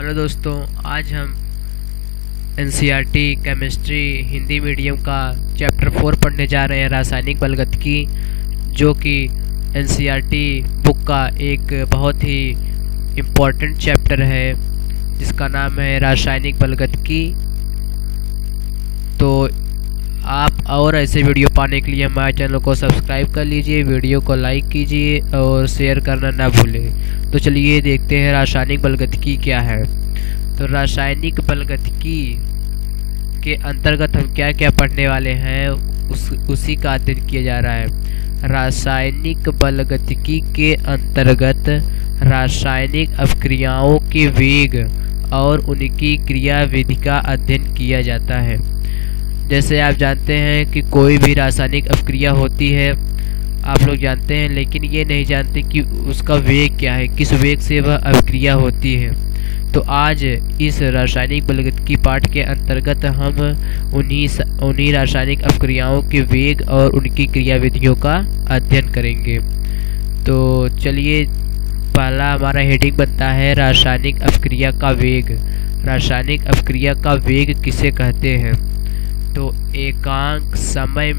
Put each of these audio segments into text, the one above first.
Hello दोस्तों, आज हम एनसीईआरटी केमिस्ट्री हिंदी मीडियम का चैप्टर 4 पढ़ने जा रहे हैं, रासायनिक बलगतिकी, जो कि एनसीईआरटी बुक का एक बहुत ही इम्पोर्टेंट चैप्टर है जिसका नाम है रासायनिक बलगतिकी। तो आप और ऐसे वीडियो पाने के लिए हमारे चैनल को सब्सक्राइब कर लीजिए, वीडियो को लाइक कीजिए और शेयर करना ना भूलें। तो चलिए देखते हैं रासायनिक बलगतिकी क्या है। तो रासायनिक बलगतिकी के अंतर्गत हम क्या क्या पढ़ने वाले हैं उसी का अध्ययन किया जा रहा है। रासायनिक बलगतिकी के अंतर्गत रासायनिक अभिक्रियाओं के वेग और उनकी क्रियाविधि का अध्ययन किया जाता है। जैसे आप जानते हैं कि कोई भी रासायनिक अभिक्रिया होती है, आप लोग जानते हैं, लेकिन ये नहीं जानते कि उसका वेग क्या है, किस वेग से वह अभिक्रिया होती है। तो आज इस रासायनिक बलगतिकी पाठ के अंतर्गत हम उन्हीं रासायनिक अभिक्रियाओं के वेग और उनकी क्रियाविधियों का अध्ययन करेंगे। तो चलिए, पहला हमारा हेडिंग बनता है रासायनिक अभिक्रिया का वेग। रासायनिक अभिक्रिया का वेग किसे कहते हैं? तो एकांक समय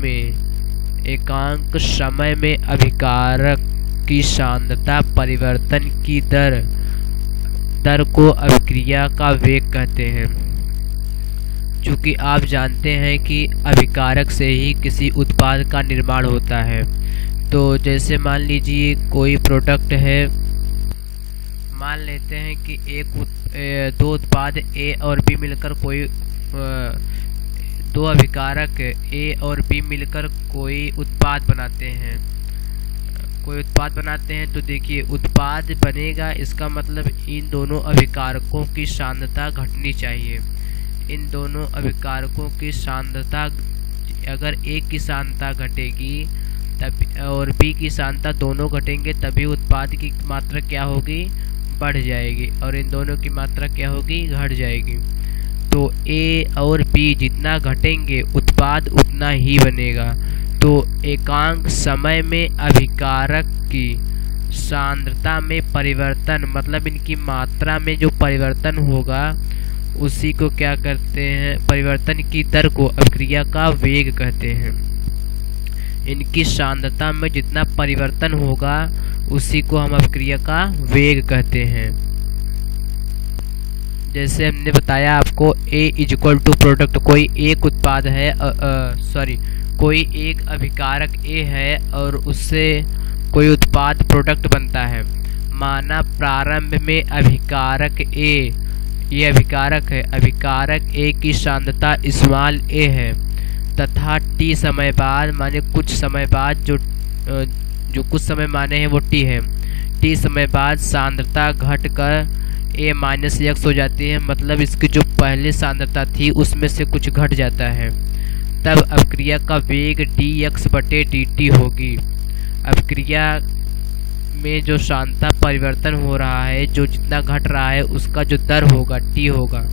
में अभिकारक की सांद्रता परिवर्तन की दर को अभिक्रिया का वेग कहते हैं। चूँकि आप जानते हैं कि अभिकारक से ही किसी उत्पाद का निर्माण होता है। तो जैसे मान लीजिए कोई प्रोडक्ट है, मान लेते हैं कि दो उत्पाद ए और बी मिलकर दो अभिकारक ए और बी मिलकर कोई उत्पाद बनाते हैं। तो देखिए, उत्पाद बनेगा, इसका मतलब इन दोनों अभिकारकों की सांद्रता घटनी चाहिए। इन दोनों अभिकारकों की सांद्रता, अगर एक की सांद्रता घटेगी तब और बी की सांद्रता दोनों घटेंगे, तभी उत्पाद की मात्रा क्या होगी? बढ़ जाएगी, और इन दोनों की मात्रा क्या होगी? घट जाएगी। तो ए और बी जितना घटेंगे उत्पाद उतना ही बनेगा। तो एकांक समय में अभिकारक की सांद्रता में परिवर्तन, मतलब इनकी मात्रा में जो परिवर्तन होगा उसी को क्या कहते हैं? परिवर्तन की दर को अभिक्रिया का वेग कहते हैं। इनकी सांद्रता में जितना परिवर्तन होगा उसी को हम अभिक्रिया का वेग कहते हैं। जैसे हमने बताया आपको, A इक्वल टू प्रोडक्ट, कोई एक उत्पाद है, कोई एक अभिकारक A है और उससे कोई उत्पाद प्रोडक्ट बनता है। माना प्रारंभ में अभिकारक A, ये अभिकारक है, अभिकारक A की सांद्रता स्मॉल a है, तथा t समय बाद, माने कुछ समय बाद, जो कुछ समय माने हैं वो t है, t समय बाद सांद्रता घटकर a माइनस x हो जाती है। मतलब इसकी जो पहले सांद्रता थी उसमें से कुछ घट जाता है, तब अभिक्रिया का वेग dx/dt होगी। अभिक्रिया में जो सांद्रता परिवर्तन हो रहा है, जो जितना घट रहा है उसका जो दर होगा t होगा,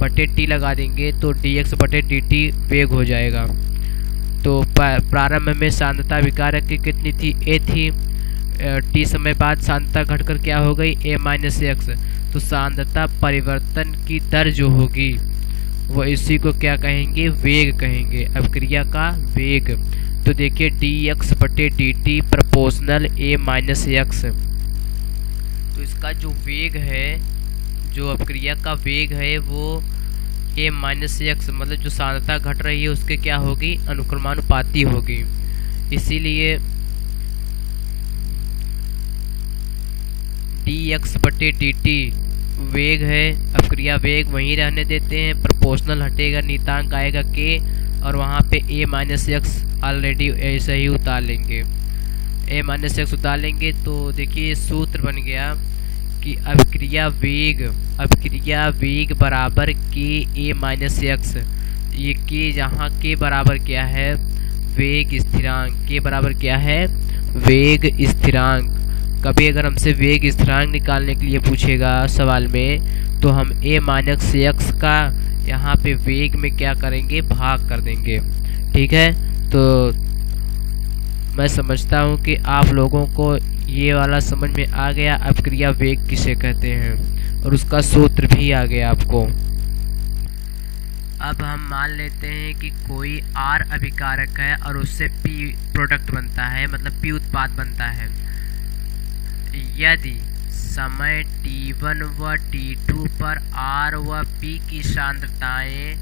बटे t लगा देंगे तो dx/dt वेग हो जाएगा। तो प्रारंभ में सांद्रता अभिकारक की कितनी थी? a थी। t समय बाद सांद्रता घटकर क्या हो गई? a minus x। तो सांद्रता परिवर्तन की दर जो होगी वो इसी को क्या कहेंगे? वेग कहेंगे, अभिक्रिया का वेग। तो देखिए, dx/dt proportional a minus x। तो इसका जो वेग है, जो अभिक्रिया का वेग है, वो a माइनस x, मतलब जो सांद्रता घट रही है उसके क्या होगी? अनुक्रमानुपाती होगी। इसीलिए dx/dt वेग है, अभिक्रिया वेग वहीं रहने देते हैं, प्रोपोर्शनल हटेगा, नियतांक आएगा k, और वहाँ पे a माइनस x ऑलरेडी ऐसे ही उतार लेंगे, a माइनस x उतार लेंगे। तो देखिए, सूत्र बन गया कि अभिक्रिया वेग बराबर k a माइनस x। ये k, जहाँ k बराबर क्या है? वेग स्थिरांक। k बराबर क्या है? वेग स्थिरांक। कभी अगर हमसे वेग स्थिरांक निकालने के लिए पूछेगा सवाल में, तो हम a माइनस x का यहाँ पे वेग में क्या करेंगे? भाग कर देंगे। ठीक है, तो मैं समझता हूँ कि आप लोगों को ये वाला समझ में आ गया, अभिक्रिया वेग किसे कहते हैं। और उसका सूत्र भी आ गया आपको। अब हम मान लेते हैं कि कोई R अभिकारक है और उससे P प्रोडक्ट बनता है, मतलब P उत्पाद बनता है। यदि समय t1 व t2 पर R व P की सांद्रताएं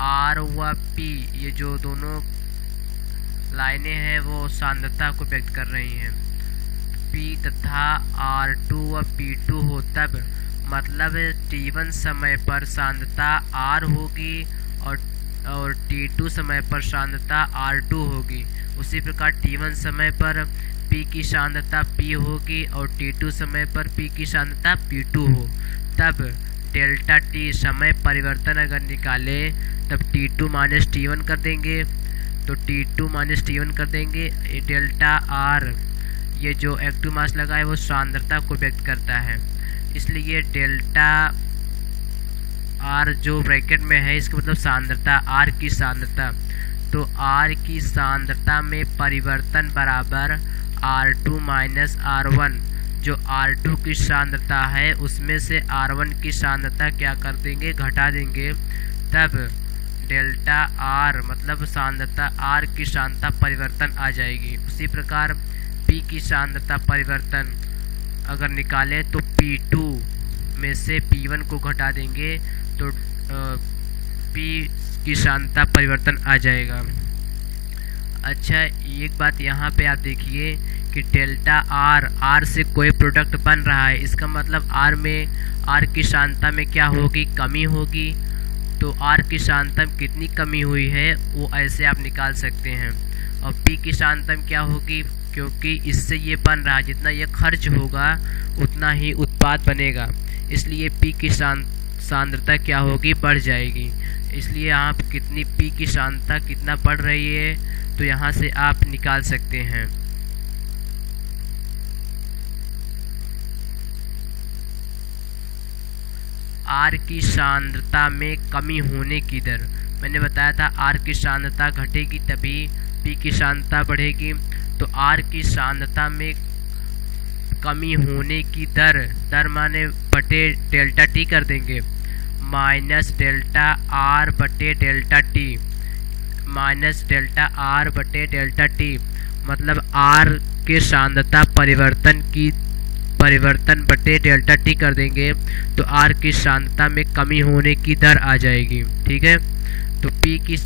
R व P, ये जो दोनों लाइनें हैं वो सांद्रता को व्यक्त कर रही हैं, P तथा R2 व P2 हो, तब मतलब t1 समय पर सांद्रता R होगी और t2 समय पर सांद्रता R2 होगी। उसी प्रकार t1 समय पर P की सांद्रता P होगी और t2 समय पर P की सांद्रता P2 हो, तब डेल्टा T समय परिवर्तन अगर निकाले तब t2 माइनस t1 कर देंगे, तो t2 माइनस t1 कर देंगे। डेल्टा R, ये जो एक्टिव मास लगा है वो सांद्रता को व्यक्त करता है, इसलिए डेल्टा R जो ब्रैकेट में है इसका मतलब सांद्रता, R की सांद्रता। तो R की सांद्रता में परिवर्तन बराबर R2 माइनस R1, जो R2 की सांद्रता है उसमें से R1 की सांद्रता क्या कर देंगे, घटा देंगे, तब डेल्टा R मतलब सांद्रता R की सांद्रता परिवर्तन आ जाएगी। उसी प्रकार P की सांद्रता परिवर्तन अगर निकालें तो P2 में से P1 को घटा देंगे तो P की सांद्रता परिवर्तन आ जाएगा। अच्छा, एक बात यहाँ पे आप देखिए कि डेल्टा R से कोई प्रोडक्ट बन रहा है, इसका मतलब R की सांद्रता में क्या होगी, कमी होगी। तो R की सांद्रता में कितनी कमी हुई है वो ऐसे आप निकाल सकते हैं। और P की सांद्रता में क्या होगी, क्योंकि इससे ये बन रहा है, जितना ये खर्च होगा उतना ही उत्पाद बनेगा, इसलिए P की सांद्रता क्या होगी, बढ़ जाएगी। इसलिए यहाँ कितनी P की सांद्रता कितना बढ़ रही है तो यहाँ से आप निकाल सकते हैं। R की सांद्रता में कमी होने की दर, मैंने बताया था R की सांद्रता घटेगी तभी P की सांद्रता बढ़ेगी। तो R की सांद्रता में कमी होने की दर माने बटे डेल्टा T कर देंगे, माइनस डेल्टा R बटे delta T, minus delta R बटे डेल्टा T, मतलब R के सांद्रता परिवर्तन बटे डेल्टा T कर देंगे तो R की सांद्रता में कमी होने की दर आ जाएगी। ठीक है, तो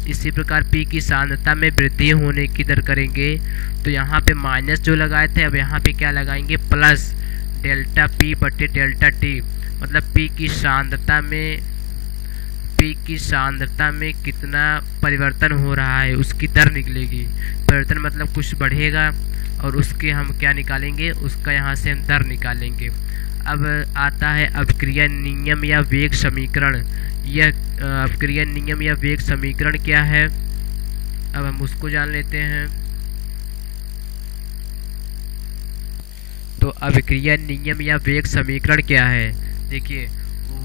इसी प्रकार P की सांद्रता में वृद्धि होने की दर करेंगे तो यहाँ पे माइनस जो लगाए थे अब यहाँ पे क्या लगाएंगे, प्लस डेल्टा P बटे डेल्टा T, मतलब P की सांद्रता में कितना परिवर्तन हो रहा है उसकी दर निकलेगी। परिवर्तन मतलब कुछ बढ़ेगा और उसके हम क्या निकालेंगे, उसका यहाँ से हम दर निकालेंगे। अब आता है अपक्रिया नियम या वेग समीकरण। यह अपक्रिया नियम या वेग समीकरण क्या है, अब हम उसको जान लेते हैं। तो अभिक्रिया नियम या वेग समीकरण क्या है, देखिए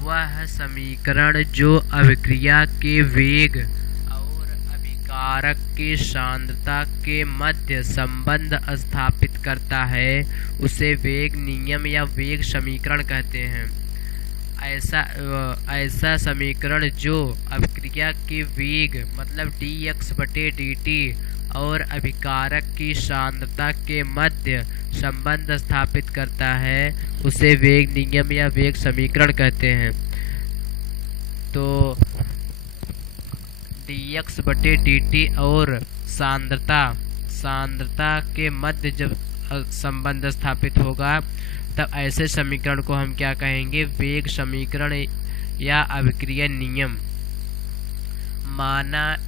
वह समीकरण जो अभिक्रिया के वेग और अभिकारक की सांद्रता के मध्य संबंध स्थापित करता है उसे वेग नियम या वेग समीकरण कहते हैं। ऐसा समीकरण जो अभिक्रिया के वेग मतलब dx बटे dt और अभिकारक की सांद्रता के मध्य संबंध स्थापित करता है उसे वेग नियम या वेग समीकरण कहते हैं। तो dx बटे dt और सांद्रता के मध्य जब संबंध स्थापित होगा तब ऐसे समीकरण को हम क्या कहेंगे, वेग समीकरण या अभिक्रिया नियम। माना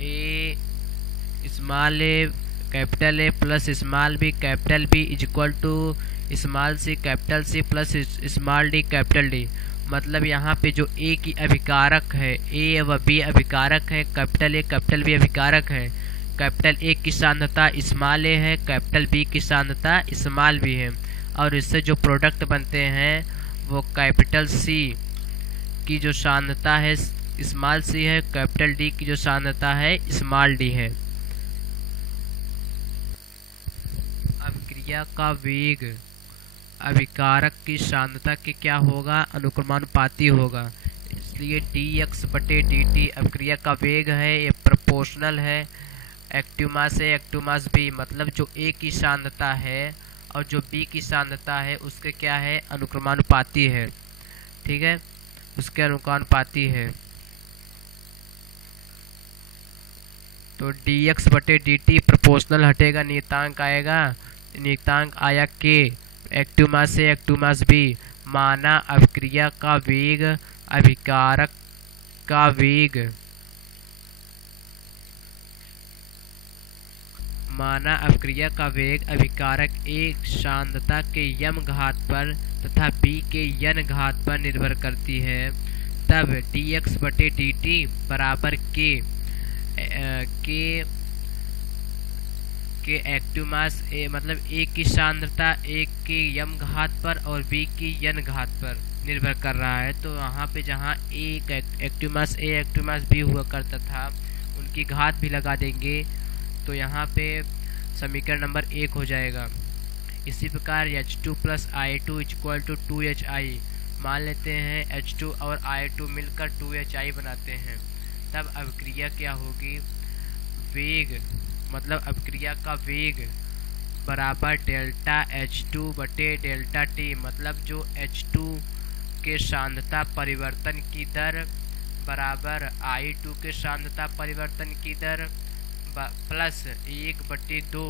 A small A capital A plus small B capital B is equal to small C capital C plus small D capital D. मतलब यहाँ पे जो ए की अभिकारक है, ए व बी अभिकारक है, कैपिटल ए कैपिटल बी अभिकारक है। कैपिटल ए की सांद्रता स्मॉल ए है, कैपिटल बी की सांद्रता स्मॉल बी है, और इससे जो प्रोडक्ट बनते हैं वो कैपिटल सी की जो सांद्रता है स्मॉल सी है, कैपिटल डी की जो सांद्रता है स्मॉल डी है। अब क्रिया का वेग अभिकारक की सांद्रता के क्या होगा, अनुक्रमानुपाती होगा। इसलिए dx बटे dt अभिक्रिया का वेग है, ये प्रोपोर्शनल है एक्टिव मास है एक्टिव मास b, मतलब जो a की सांद्रता है और जो b की सांद्रता है उसके क्या है, अनुक्रमानुपाती है। ठीक है, उसके अनुक्रमानुपाती है। तो dx बटे dt प्रोपोर्शनल हटेगा, नियतांक आएगा, नियतांक आया k, एक्टिव मास से एक्टिव मास b, माना अभिक्रिया का वेग अभिकारक का वेग, माना अभिक्रिया का वेग अभिकारक एक सांद्रता के यम घात पर तथा b के यन घात पर निर्भर करती है, तब dx बटे dt बराबर k एक्टिव मास ए, मतलब a की सांद्रता एक के यम घात पर और b की यन घात पर निर्भर कर रहा है। तो यहाँ पे जहाँ एक active mass A active mass be हुआ करता था उनकी घात भी लगा देंगे, तो यहाँ पे समीकरण नंबर 1 हो जाएगा। इसी प्रकार H2 plus I2 equal to 2HI, मान लेते हैं H2 और I2 मिलकर 2HI बनाते हैं, तब अभिक्रिया क्या होगी, वेग, मतलब अभिक्रिया का वेग बराबर डेल्टा H2 बटे डेल्टा T, मतलब जो H2 के सांद्रता परिवर्तन की दर बराबर I2 के सांद्रता परिवर्तन की दर प्लस 1/2,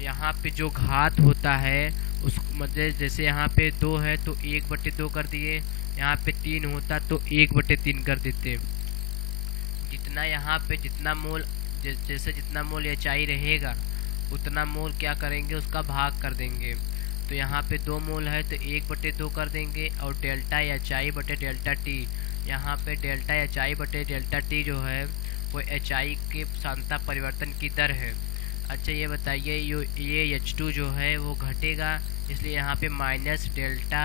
यहाँ पे जो घात होता है उस मतलब जैसे यहाँ पे 2 है तो 1/2 कर दिए, यहाँ पे 3 होता तो 1/3 कर देते। जितना यहाँ पे जितना मोल जैसे जितना मोल HI रहेगा उतना मोल क्या करेंगे, उसका भाग कर देंगे। तो यहाँ पे 2 मोल है तो 1/2 कर देंगे, और डेल्टा HI बटे डेल्टा T, यहाँ पे डेल्टा HI बटे डेल्टा T जो है वो HI के सांद्रता परिवर्तन की दर है। अच्छा ये बताइए, ये H2 जो है वो घटेगा, इसलिए यहाँ पे माइनस डेल्टा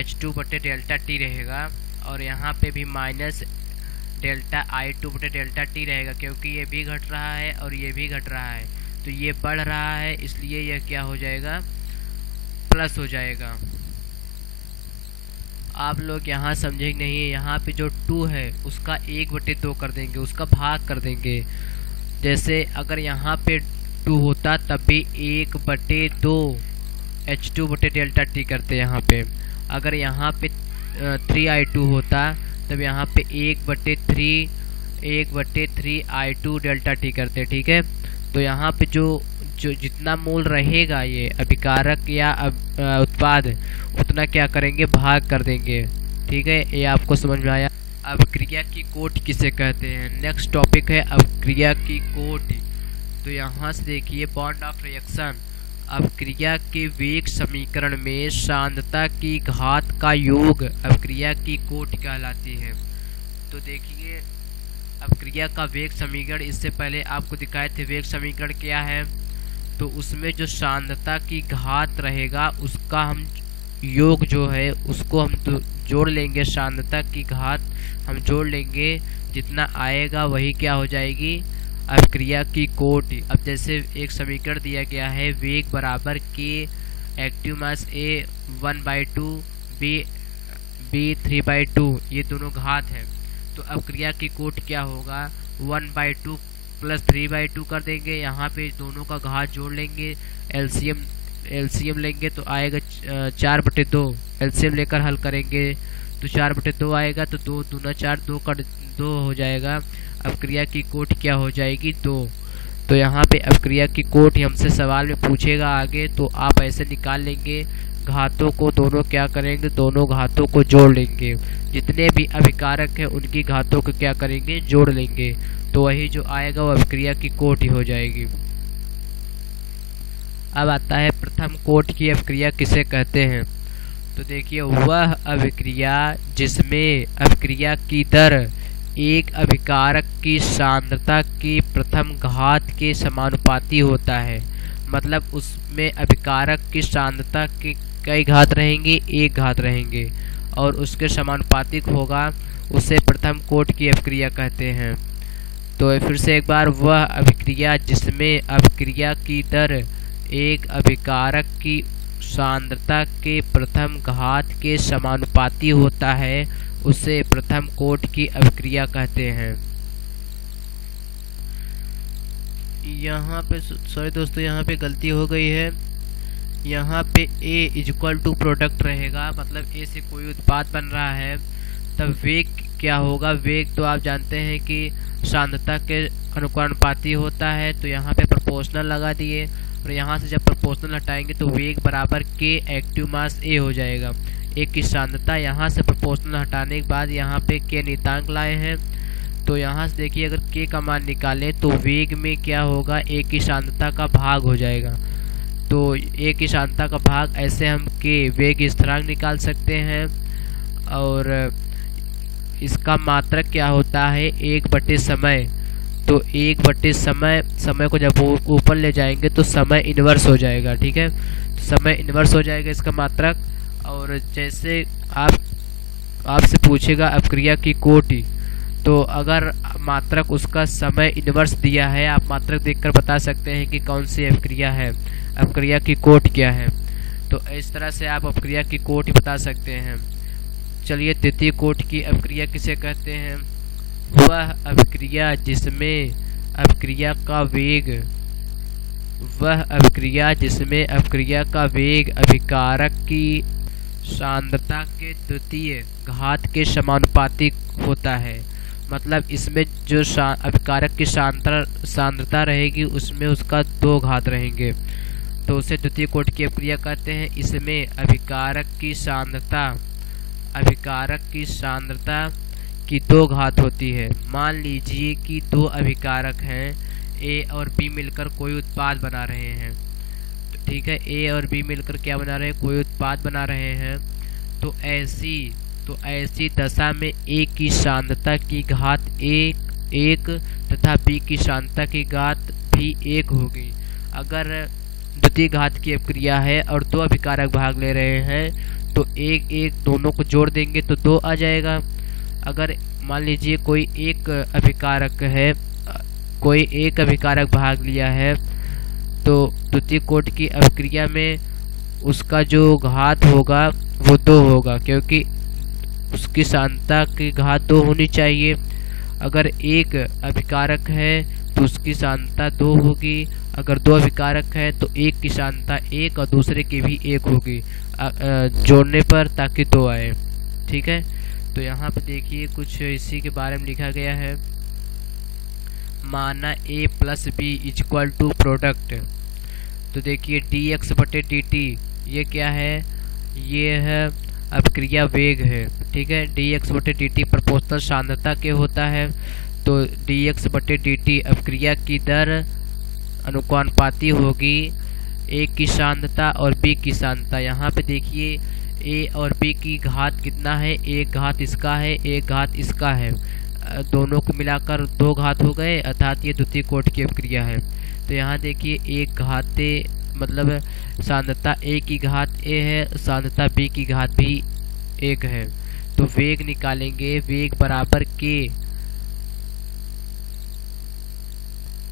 H2 बटे डेल्टा T रहेगा, और यहाँ पे भी माइनस डेल्टा I2 बटे डेल्टा T रहेगा, क्योंकि ये भी घट रहा है और ये भी घट रहा है, तो ये बढ़ रहा है, इसलिए यह क्या हो जाएगा, प्लस हो जाएगा। आप लोग यहाँ समझेंगे नहीं, यहाँ पे जो 2 है उसका 1/2 कर देंगे, उसका भाग कर देंगे। जैसे अगर यहाँ पे 2 होता तब भी 1/2 H2 बटे डेल्टा T करते यहाँ पे। अगर यहाँ पे 3I2 होता तब यहाँ पे 1/3 I2 डेल्टा T करते। ठीक है, तो यहाँ पे जो जितना मोल रहेगा ये अभिकारक या उत्पाद, उतना क्या करेंगे, भाग कर देंगे। ठीक है, ये आपको समझ में आया। अभिक्रिया की कोटि किसे कहते हैं, नेक्स्ट टॉपिक है अभिक्रिया की कोटि। तो यहाँ से देखिए, बॉन्ड ऑफ रिएक्शन, अभिक्रिया के वेग समीकरण में सांद्रता की घात का योग अभिक्रिया की कोटि कहलाती है। तो देखिए, अभिक्रिया का वेग समीकरण इससे पहले आपको दिखाए थे, वेग समीकरण क्या है, तो उसमें जो सांद्रता की घात रहेगा उसका हम योग जो है उसको हम तो जोड़ लेंगे, सांद्रता की घात हम जोड़ लेंगे, जितना आएगा वही क्या हो जाएगी, अभिक्रिया की कोटि। अब जैसे एक समीकरण दिया गया है, वेग बराबर k active mass A 1/2 B 3/2, ये दोनों घात है, तो अभिक्रिया की कोटि क्या होगा, 1/2 प्लस 3/2 कर देंगे, यहाँ पे दोनों का घात जोड़ लेंगे, एलसीएम लेंगे तो आएगा 4/2, एलसीएम लेकर हल करेंगे तो 4/2 आएगा, तो 2 दूना 4, 2 हो जाएगा। अभिक्रिया की कोटि क्या हो जाएगी, 2। तो यहाँ पे अभिक्रिया की कोटि हमसे सवाल में पूछेगा आगे, तो आप ऐसे निकाल लेंगे, घातों को दोनों क्या करेंगे, दोनों घातों को जोड़ लेंगे, जितने भी अभिकारक हैं उनकी घातों को क्या करेंगे, जोड़ लेंगे, तो वही जो आएगा वो अभिक्रिया की कोटि हो जाएगी। अब आता है प्रथम कोटि की अभिक्रिया किसे कहते हैं। तो देखिए, वह अभिक्रिया जिसमें अभिक्रिया की दर एक अभिकारक की सांद्रता की प्रथम घात के समानुपाती होता है, मतलब उसमें अभिकारक की सांद्रता के कई घात रहेंगे, एक घात रहेंगे, और उसके समानुपातिक होगा, उसे प्रथम कोटि की अभिक्रिया कहते हैं। तो फिर से एक बार, वह अभिक्रिया जिसमें अभिक्रिया की दर एक अभिकारक की सांद्रता के प्रथम घात के समानुपाती होता है उसे प्रथम कोटि की अभिक्रिया कहते हैं। यहाँ पे सॉरी दोस्तों, यहाँ पे गलती हो गई है। यहाँ पे A इक्वल टू प्रोडक्ट रहेगा, मतलब A से कोई उत्पाद बन रहा है। तब वेग क्या होगा? वेग तो आप जानते हैं कि सांद्रता के अनुपाती होता है, तो यहाँ पे प्रोपोर्शनल लगा दिए और यहाँ से जब प्रोपोर्शनल हटाएंगे तो वेग बराबर K एक्टिव मास A हो जाएगा। A की सांद्रता, यहाँ से प्रोपोर्शनल हटाने के बाद यहाँ पे K नियतांक लाए हैं, तो यहाँ से देखिए अगर K का मान निकालें तो वेग में क्या होगा? A की सांद्रता का भाग हो जाएगा। तो A की सांद्रता का भाग, ऐसे हम K वेग स्थिरांक निकाल सकते हैं। और इसका मात्रक क्या होता है? 1/समय। तो 1/समय, समय को जब ऊपर ले जाएंगे तो समय इन्वर्स हो जाएगा। ठीक है, तो समय इन्वर्स हो जाएगा इसका मात्रक। और जैसे आपसे पूछेगा अपक्रिया की कोटि, तो अगर मात्रक उसका समय इन्वर्स दिया है, आप मात्रक देखकर बता सकते हैं कि कौन सी अपक्रिया है, अपक्रिया की कोटि क्या है। तो इस तरह से आप अपक्रिया की कोटि बता सकते हैं। चलिए, द्वितीय कोटि की अपक्रिया किसे कहते हैं? वह अभिक्रिया जिसमें अभिक्रिया का वेग अभिकारक की सांद्रता के द्वितीय घात के समानुपाती होता है। मतलब इसमें जो अभिकारक की सांद्रता रहेगी उसमें उसका 2 घात रहेंगे, तो उसे द्वितीय कोटि की अपक्रिया कहते हैं। इसमें अभिकारक की सांद्रता की 2 घात होती है। मान लीजिए कि 2 अभिकारक हैं, A और B मिलकर कोई उत्पाद बना रहे हैं। तो ठीक है, A और B मिलकर क्या बना रहे हैं? कोई उत्पाद बना रहे हैं। तो ऐसी दशा में A की सांद्रता की घात 1 तथा B की सांद्रता की घात भी 1 होगी। अगर द्वितीय घात की अपक्रिया है और 2 अभिकारक भाग ले रहे हैं तो 1 दोनों को जोड़ देंगे तो 2 आ जाएगा। अगर मान लीजिए कोई एक अभिकारक भाग लिया है, तो द्वितीय कोटि की अपक्रिया में उसका जो घात होगा वो 2 होगा, क्योंकि उसकी सांद्रता की घात 2 होनी चाहिए। अगर एक अभिकारक है तो उसकी सांद्रता 2 होगी। अगर 2 अभिकारक है तो एक की सांद्रता 1 और दूसरे की भी 1 होगी जोड़ने पर, ताकि 2 आए। ठीक है, तो यहाँ पे देखिए कुछ इसी के बारे में लिखा गया है। माना A + B equal to product. तो देखिए dx/dt ये क्या है? ये है अपक्रिया वेग है। ठीक है, dx/dt प्रोपोर्शनल सांद्रता के होता है। तो dx/dt अपक्रिया की दर अनुपाती होगी A की सांद्रता और B की सांद्रता। यहाँ पे देखिए A और B की घात कितना है? 1 घात इसका है, 1 घात इसका है, दोनों को मिलाकर 2 घात हो गए, अर्थात ये द्वितीय कोटि की अपक्रिया है। तो यहाँ देखिए 1 घाते मतलब सांद्रता A की घात A है, सांद्रता B की घात भी 1 है। तो वेग निकालेंगे, वेग बराबर K।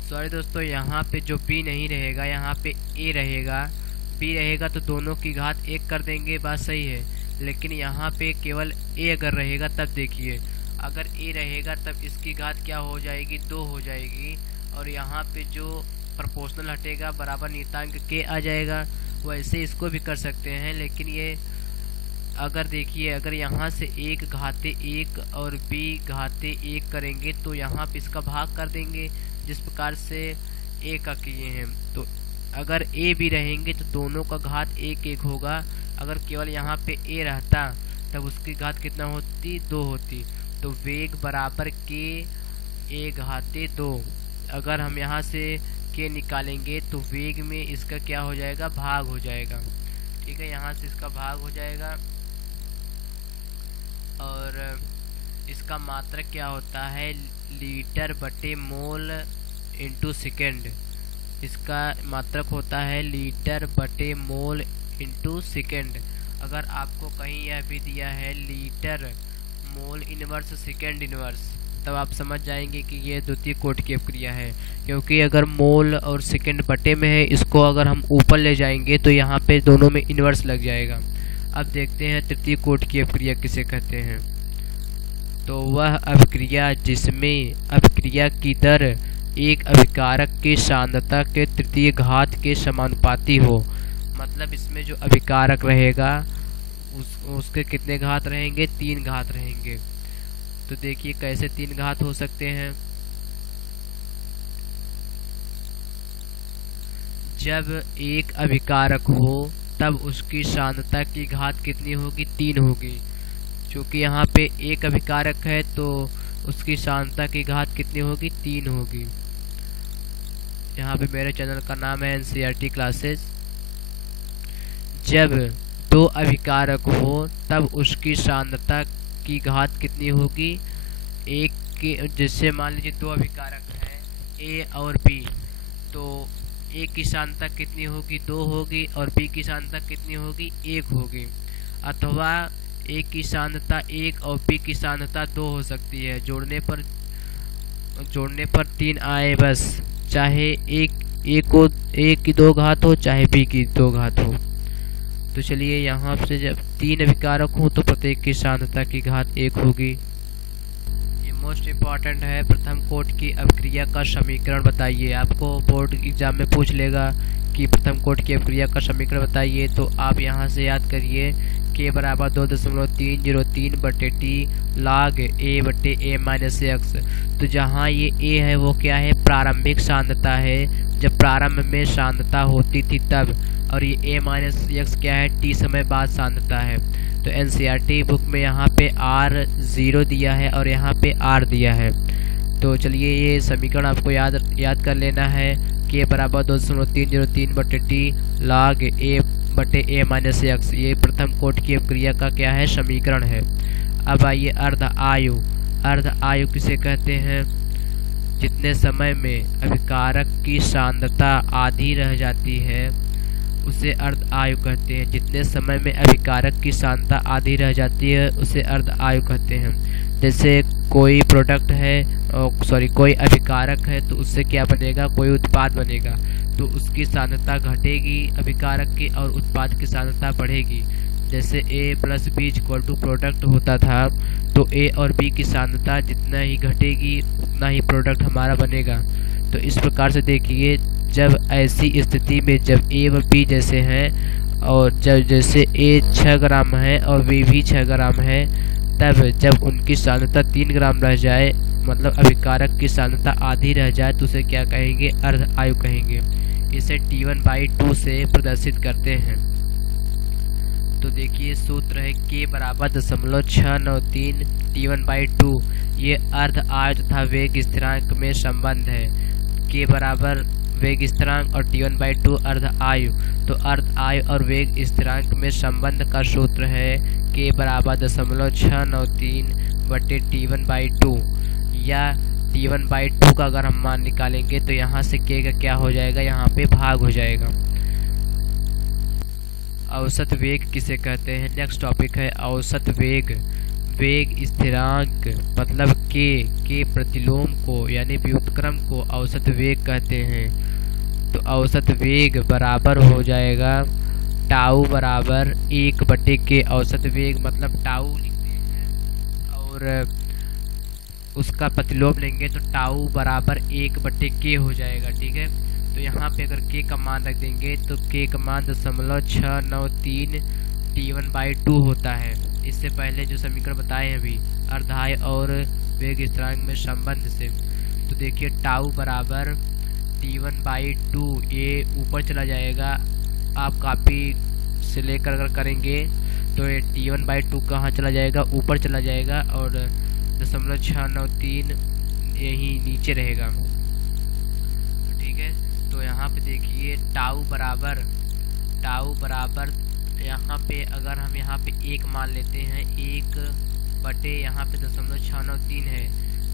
सॉरी दोस्तों, यहाँ पे जो B नहीं रहेगा, यहाँ पे A रहेगा। B रहेगा तो दोनों की घात 1 कर देंगे, बात सही है। लेकिन यहाँ पे केवल A अगर रहेगा तब देखिए, अगर A रहेगा तब इसकी घात क्या हो जाएगी? 2 हो जाएगी। और यहाँ पे जो प्रोपोर्शनल हटेगा बराबर नियतांक K आ जाएगा। वैसे इसको भी कर सकते हैं, लेकिन ये अगर देखिए, अगर यहाँ से 1 घाते 1 और B घाते 1 करेंगे तो यहाँ पे इसका भाग कर देंगे, जिस प्रकार से A का किए हैं। तो अगर A भी रहेंगे तो दोनों का घात 1 होगा। अगर केवल यहाँ पे A रहता तब उसकी घात कितना होती? 2 होती। तो वेग बराबर K A घाते 2। अगर हम यहाँ से K निकालेंगे तो वेग में इसका क्या हो जाएगा? भाग हो जाएगा। ठीक है, यहाँ से इसका भाग हो जाएगा। और इसका मात्रक क्या होता है? लीटर/मोल इंटू सेकेंड। इसका मात्रक होता है लीटर/मोल इंटू सेकेंड। अगर आपको कहीं यह भी दिया है litre mole inverse second inverse, तब आप समझ जाएंगे कि ये द्वितीय कोटि की अपक्रिया है। क्योंकि अगर मोल और सेकंड बटे में है, इसको अगर हम ऊपर ले जाएंगे तो यहाँ पे दोनों में इन्वर्स लग जाएगा। अब देखते हैं तृतीय कोटि की अपक्रिया किसे कहते हैं। तो वह अभिक्रिया जिसमें अभिक्रिया की दर एक अभिकारक की सांद्रता के तृतीय घात के समानुपाती हो। मतलब इसमें जो अभिकारक रहेगा उसके कितने घात रहेंगे? 3 घात रहेंगे। तो देखिए कैसे 3 घात हो सकते हैं। जब एक अभिकारक हो तब उसकी सांद्रता की घात कितनी होगी? 3 होगी। क्योंकि यहाँ पे एक अभिकारक है तो उसकी सांद्रता की घात कितनी होगी? 3 होगी। यहाँ पे मेरे चैनल का नाम है NCERT क्लासेस। जब 2 अभिकारक हो तब उसकी सांद्रता की घात कितनी होगी? एक के जैसे मान लीजिए 2 अभिकारक हैं A और B, तो A की सांद्रता कितनी होगी? 2 होगी और B की सांद्रता कितनी होगी? 1 होगी। अथवा A की सांद्रता 1 और B की सांद्रता 2 हो सकती है। जोड़ने पर 3 आए बस, चाहे A की 2 घात हो चाहे B की 2 घात हो। तो चलिए यहाँ से जब 3 अभिकारक हो तो प्रत्येक की सांद्रता की घात 1 होगी। ये मोस्ट इम्पॉर्टेंट है। प्रथम कोटि की अपक्रिया का समीकरण बताइए। आपको बोर्ड एग्जाम में पूछ लेगा कि प्रथम कोटि की अपक्रिया का समीकरण बताइए। तो आप यहाँ से याद करिए k बराबर 2.303 बटे टी log a बटे a माइनस एक्स। तो जहाँ ये a है वो क्या है? प्रारंभिक सांद्रता है, जब प्रारंभ में सांद्रता होती थी तब। और ये a माइनस एक्स क्या है? t समय बाद सांद्रता है। तो NCERT बुक में यहाँ पे r0 दिया है और यहाँ पे r दिया है। तो चलिए ये समीकरण आपको याद कर लेना है। k बराबर 2.303 बटे टी log a बटे a माइनस एक्स। ये प्रथम कोटि की अपक्रिया का क्या है? समीकरण है। अब आइए अर्ध आयु। अर्ध आयु किसे कहते हैं? जितने समय में अभिकारक की सांद्रता आधी रह जाती है उसे अर्ध आयु कहते हैं। जितने समय में अभिकारक की सांद्रता आधी रह जाती है उसे अर्ध आयु कहते हैं। जैसे कोई प्रोडक्ट है कोई अभिकारक है तो उससे क्या बनेगा? कोई उत्पाद बनेगा। तो उसकी सांद्रता घटेगी अभिकारक की और उत्पाद की सांद्रता बढ़ेगी। जैसे A plus B equal to product होता था, तो A और B की सांद्रता जितना ही घटेगी उतना ही प्रोडक्ट हमारा बनेगा। तो इस प्रकार से देखिए, जब ऐसी स्थिति में जब A व B जैसे हैं और जैसे A 6 ग्राम है और B भी 6 ग्राम है, तब जब उनकी सांद्रता 3 ग्राम रह जाए, मतलब अभिकारक की सांद्रता आधी रह जाए, तो उसे क्या कहेंगे? अर्ध आयु कहेंगे। इसे T1/2 से प्रदर्शित करते हैं। तो देखिए सूत्र है k बराबर 0.693 T1/2। ये अर्ध आयु तथा वेग स्थिरांक में संबंध है। k बराबर वेग स्थिरांक और T1/2 अर्ध आयु। तो अर्ध आयु और वेग स्थिरांक में संबंध का सूत्र है k बराबर 0.693 बटे T1/2। या T1/2 का अगर हम मान निकालेंगे तो यहाँ से k का क्या हो जाएगा? यहाँ पे भाग हो जाएगा। औसत वेग किसे कहते हैं? नेक्स्ट टॉपिक है औसत वेग। वेग स्थिरांक मतलब k प्रतिलोम को यानी व्युत्क्रम को औसत वेग कहते हैं। तो औसत वेग बराबर हो जाएगा टाउ बराबर 1/k। औसत वेग मतलब टाउ लिखते हैं और उसका प्रतिलोम लेंगे तो टाउ बराबर 1/k हो जाएगा। ठीक है, तो यहाँ पे अगर k का मान रख देंगे तो k का मान 0.693 T1/2 होता है। इससे पहले जो समीकरण बताए हैं अभी अर्धाय और वेग स्थिरांक में संबंध से, तो देखिए टाउ बराबर T1/2, ये ऊपर चला जाएगा। आप कॉपी से लेकर अगर करेंगे तो ये T1/2 कहाँ चला जाएगा? ऊपर चला जाएगा और 0.693 यही नीचे रहेगा। ठीक है, तो यहाँ पे देखिए टाउ बराबर यहाँ पे अगर हम यहाँ पे 1 मान लेते हैं, 1 बटे यहाँ पे 0.693 है,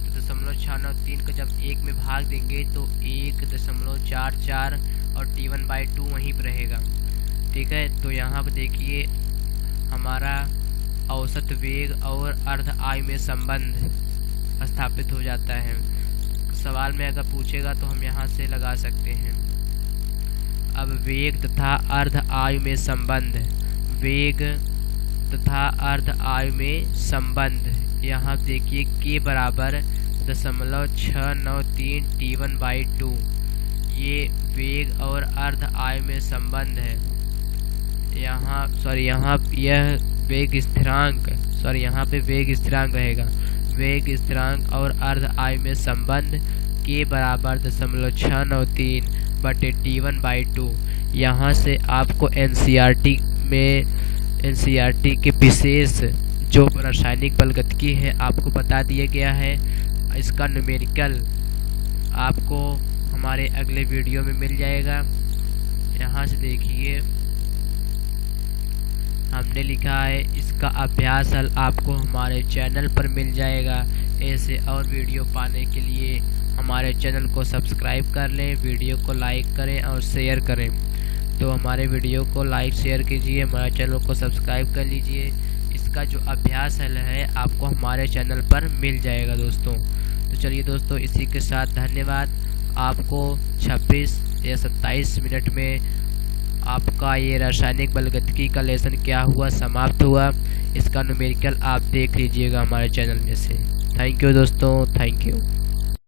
तो 0.693 को जब 1 में भाग देंगे तो 1.44 और T1/2 वहीं पर रहेगा। ठीक है, तो यहाँ पे देखिए हमारा औसत वेग और अर्ध आयु में संबंध। स्थापित हो जाता है। सवाल में अगर पूछेगा तो हम यहाँ से लगा सकते हैं। अब वेग तथा अर्ध आयु में संबंध। वेग तथा अर्ध आयु में संबंध, यहाँ देखिए k बराबर 0.693 T1/2। ये वेग और अर्ध आयु में संबंध है। यहाँ यह वेग स्थिरांक यहाँ पे वेग स्थिरांक रहेगा। वेग स्थिरांक और अर्ध आयु में संबंध k बराबर 0.693 T1/2। यहाँ से आपको एनसीईआरटी के विशेष जो रासायनिक बलगतिकी है आपको बता दिया गया है। इसका न्यूमेरिकल आपको हमारे अगले वीडियो में मिल जाएगा। यहाँ से देखिए हमने लिखा है, इसका अभ्यास हल आपको हमारे चैनल पर मिल जाएगा। ऐसे और वीडियो पाने के लिए हमारे चैनल को सब्सक्राइब कर लें, वीडियो को लाइक करें और शेयर करें। तो हमारे वीडियो को लाइक शेयर कीजिए, हमारे चैनल को सब्सक्राइब कर लीजिए। इसका जो अभ्यास हल है आपको हमारे चैनल पर मिल जाएगा दोस्तों। तो चलिए दोस्तों, इसी के साथ धन्यवाद। आपको 26 या 27 मिनट में आपका ये रासायनिक बलगतिकी का लेसन क्या हुआ समाप्त हुआ। इसका न्यूमेरिकल आप देख लीजिएगा हमारे चैनल में से। थैंक यू दोस्तों, थैंक यू।